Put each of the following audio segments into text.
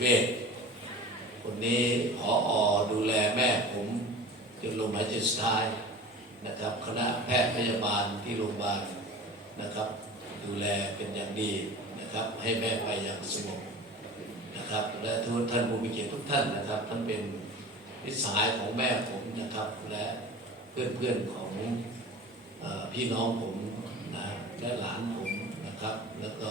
เวชคนนี้พออดูแลแม่ผมจนลมหายใจสุดท้ายนะครับคณะแพทย์พยาบาลที่โรงพยาบาลนะครับ ดูแลเป็นอย่างดีนะครับ ให้แม่ไปอย่างสงบนะครับ และทุกท่านผู้มีเกียรติทุกท่านนะครับท่านเป็นนิสายของแม่ผมนะครับ และเพื่อนๆของอพี่น้องผมนะและหลานผมนะครับ แล้วก็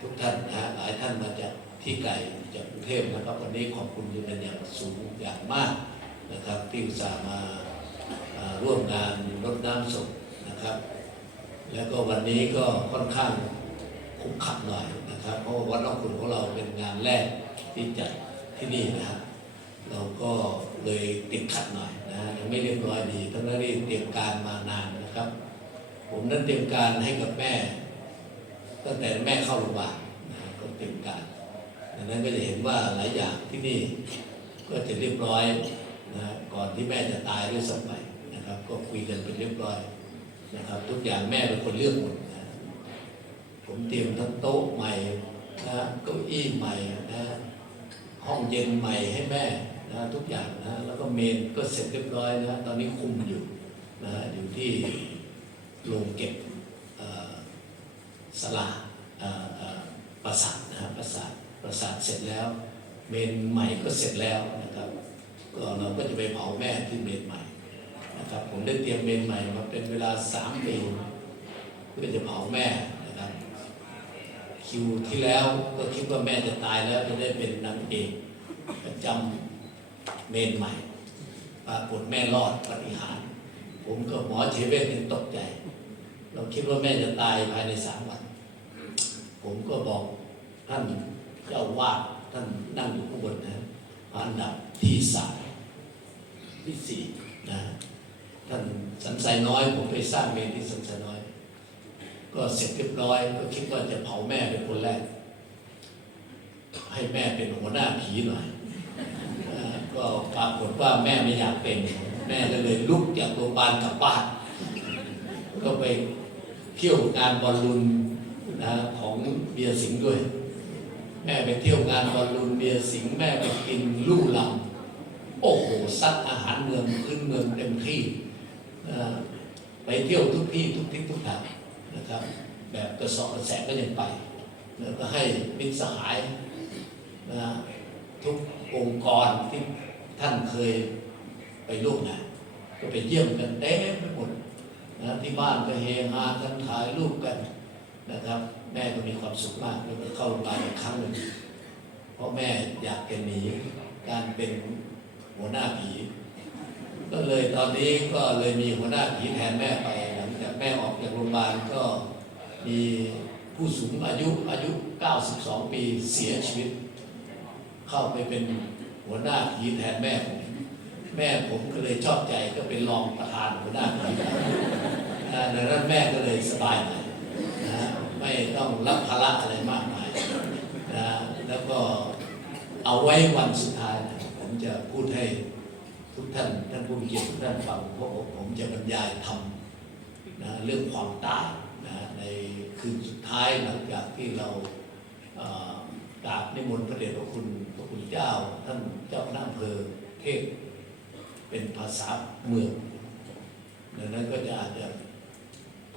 ทุกท่านนะฮะหลายท่านมาจาก ที่ไกลจากกรุงเทพนะครับวันนี้ขอบคุณอยู่เป็นอย่างสูงอย่างมากนะครับที่อุตส่าห์มาร่วมงานรดน้ำศพนะครับ แล้วก็วันนี้ก็ค่อนข้างคุกคักหน่อยนะครับ เพราะว่าวัดร่องขุนของเราเป็นงานแรกที่จัดที่นี่นะฮะเราก็เลยติดขัดหน่อยนะยังไม่เรียบร้อยดีทั้งนั้นเตรียมการมานานนะครับ ผมนั้นเตรียมการให้กับแม่ ตั้งแต่แม่เข้าโรงพยาบาลนะก็เตรียมการ ดังนั้นก็จะเห็นว่าหลายอย่างที่นี่ก็จะเรียบร้อยนะก่อนที่แม่จะตายด้วยซ้ำไปนะครับ ก็คุยกันเป็นเรียบร้อยนะครับ ทุกอย่างแม่เป็นคนเลือกหมดนะผมเตรียมทั้งโต๊ะใหม่นะเก้าอี้ใหม่นะห้องเย็นใหม่ให้แม่นะทุกอย่างนะแล้วก็เมนก็เสร็จเรียบร้อยนะตอนนี้คุมอยู่นะอยู่ที่โรงเก็บสลาประสาทนะครับประสาท ประสาทเสร็จแล้ว เมนใหม่ก็เสร็จแล้วนะครับก็เราก็จะไปเผาแม่ที่เมนใหม่นะครับผมได้เตรียมเมนใหม่มาเป็นเวลาสามปีเพื่อจะเผาแม่นะครับคิวที่แล้วก็คิดว่าแม่จะตายแล้วจะได้เป็นนางเอกประจำเมนใหม่ปรากฏแม่รอดปฏิหารผมกับหมอเชเวตยังตกใจ เราคิดว่าแม่จะตายภายในสามวัน ผมก็บอกท่าน เจ้าวาดท่านนั่งอยู่ข้างบนนะอันดับที่สามที่สี่นะท่านสันไซน้อยผมไปสร้างเมนที่สันไซน้อย ก็เสร็จเรียบร้อย ก็คิดว่าจะเผาแม่เป็นคนแรก ให้แม่เป็นหัวหน้าผีหน่อยก็ปรากฏว่าแม่ไม่อยากเป็น แม่ก็เลยลุกจากโรงพยาบาลกลับบ้านก็ไปเที่ยวงานบอลลูนนะของเบียร์สิงห์ด้วย แม่ไปเที่ยวงานบอลลูนเบียร์สิงแม่ไปกินลู่ลำโอ้โหซัดอาหารเมืองขึ้นเมืองเต็มที่ไปเที่ยวทุกที่ทุกทิศทุกทางนะครับ แบบกระสอบกระแสก็ยังไปแล้วก็ให้มิตรสหายนะทุกองค์กรที่ท่านเคยไปร่วมงานก็ไปเยี่ยมกันเต็มไปหมดนะที่บ้านก็เฮฮากันถ่ายรูปกันนะครับ แม่ก็มีความสุขมากแล้วก็เข้าโรงพยาบาลอีกครั้งหนึ่งเพราะแม่อยากจะหนีการเป็นหัวหน้าผี ก็เลยตอนนี้ก็เลยมีหัวหน้าผีแทนแม่ไปหลังจากแม่ออกจากโรงพยาบาลก็มีผู้สูงอายุอายุ 92 ปีเสียชีวิต เข้าไปเป็นหัวหน้าผีแทนแม่ผมแม่ผมก็เลยชอบใจก็เป็นรองประธานหัวหน้าผีอ่าดังนั้นแม่ก็เลยสบายหน่อย ไม่ต้องรับภาระอะไรมากมายนะแล้วก็เอาไว้วันสุดท้ายนะผมจะพูดให้ทุกท่านท่านผู้มีเกียรติทุกท่านฟังเพราะผมจะบรรยายทำนะเรื่องความตายนะในคืนสุดท้ายหลังจากที่เราเอ่อกราบนิมนต์พระเดชพระคุณพระคุณเจ้า ท่านเจ้าคณะอำเภอเทศเป็นภาษาเมืองดังนั้นก็จะอาจจะ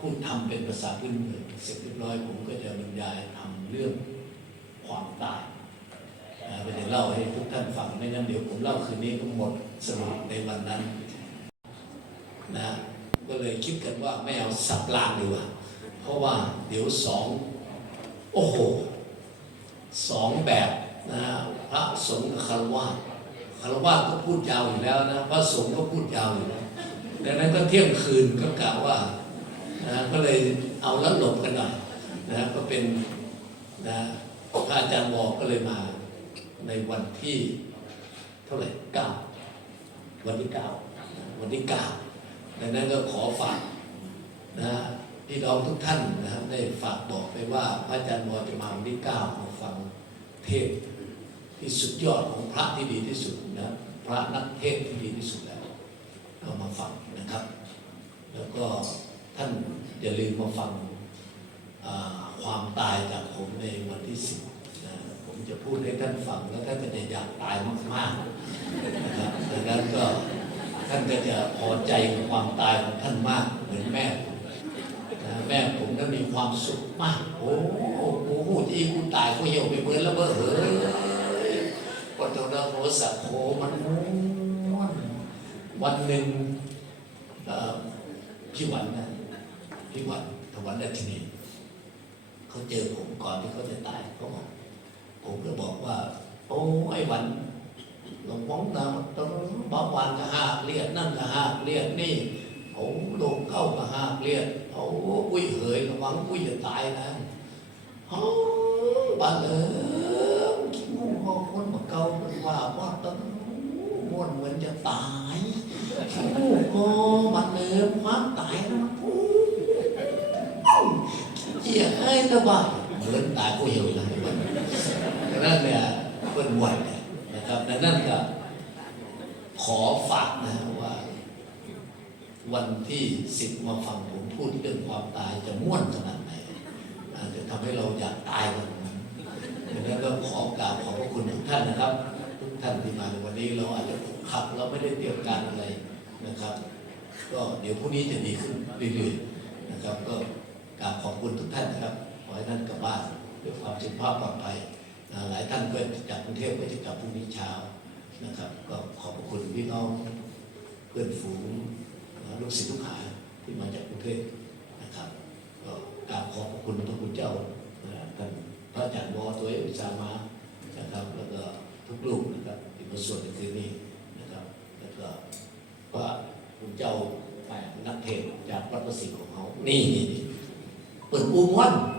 พูดทำเป็นภาษาพื้นเมืองเสร็จเรียบร้อยผมก็จะบรรยายทำเรื่องความตายอ่าก็จะเล่าให้ทุกท่านฟังไม่งั้นเดี๋ยวผมเล่าคืนนี้ก็หมดสรุปในวันนั้นนะก็เลยคิดกันว่าไม่เอาสับลางดีกว่าเพราะว่าเดี๋ยวสองโอ้โหสองแบบนะพระสงฆ์กับคารวะคารวะก็พูดยาวอยู่แล้วนะพระสงฆ์ก็พูดยาวอยู่แล้วดังนั้นก็เที่ยงคืนก็กล่าวว่า นะก็เลยเอาแล้วหลบกันหน่อยนะก็เป็นนะพระอาจารย์บอกก็เลยมาในวันที่เท่าไหร่เก้าวันที่เก้าวันที่เก้าดังนั้นก็ขอฝากนะพี่น้องทุกท่านนะครับได้ฝากบอกไปว่าพระอาจารย์บอจะมาวันที่เก้ามาฟังเทศที่สุดยอดของพระที่ดีที่สุดนะพระนักเทศที่ดีที่สุดแล้วเอามาฟังนะครับ แล้วก็ ท่านอย่าลืมมาฟังความตายจากผมในวันที่สิบนะผมจะพูดให้ท่านฟังแล้วท่านก็จะอยากตายมากๆนะครับดังนั้นก็ท่านก็จะพอใจกับความตายของท่านมากเหมือนแม่ผมนะแม่ผมนั้นมีความสุขมาก โอ้โหกูพูดอีกูตายกูเหี่ยวไปเบิร์แล้วเบ้อเฮ้ยปตโนโมสักโคมันม้วนวันหนึ่งพี่วันนะ พี่หวันทวันดัชนีเขาเจอผมก่อนที่เขาจะตายเขาบอกผมก็บอกว่าโอ้ไอ้วันหลวงพ่อนะตอนบางวันก็หากเรียดนั่นก็หากเรียดนี่ผมลงเข้าก็หากเรียดเขาอุ้ยเหยระวังอุ้ยจะตายนะโอ้บันเลย เจียไอ้ตะบ้าเหมือนตายก็เหี่ยวนะดังนั้นเนี่ยเป็นวันเนี่ยนะครับดังนั้นก็ขอฝากนะว่า วันที่สิบมาฟังผมพูดเรื่องความตายจะม่วนขนาดไหนอาจจะทำให้เราอยากตายกันนั้นดังนั้นก็ขอกราบขอบพระคุณทุกท่านนะครับ ทุกท่านที่มาในวันนี้เราอาจจะขับเราไม่ได้เตรียมการอะไรนะครับ ก็เดี๋ยวพรุ่งนี้จะดีขึ้นเรื่อยๆนะครับก็ กราบขอบคุณทุกท่านนะครับ ขอให้ท่านกลับบ้านด้วยความสุขภาพปลอดภัยหลายท่านก็จากกรุงเทพก็จะกลับพรุ่งนี้เช้านะครับ ก็ขอบคุณพี่น้องเพื่อนฝูงลูกศิษย์ลูกหาที่มาจากกรุงเทพนะครับก็กราบขอบคุณพระคุณเจ้าท่านพระอาจารย์วอตัวเอกสามานะครับ แล้วก็ทุกลูกนะครับที่มาสวดในคืนนี้นะครับ แล้วก็พระคุณเจ้าแปนักเทศจากวัดประสิทธิ์ของเขานี่ นี่นี่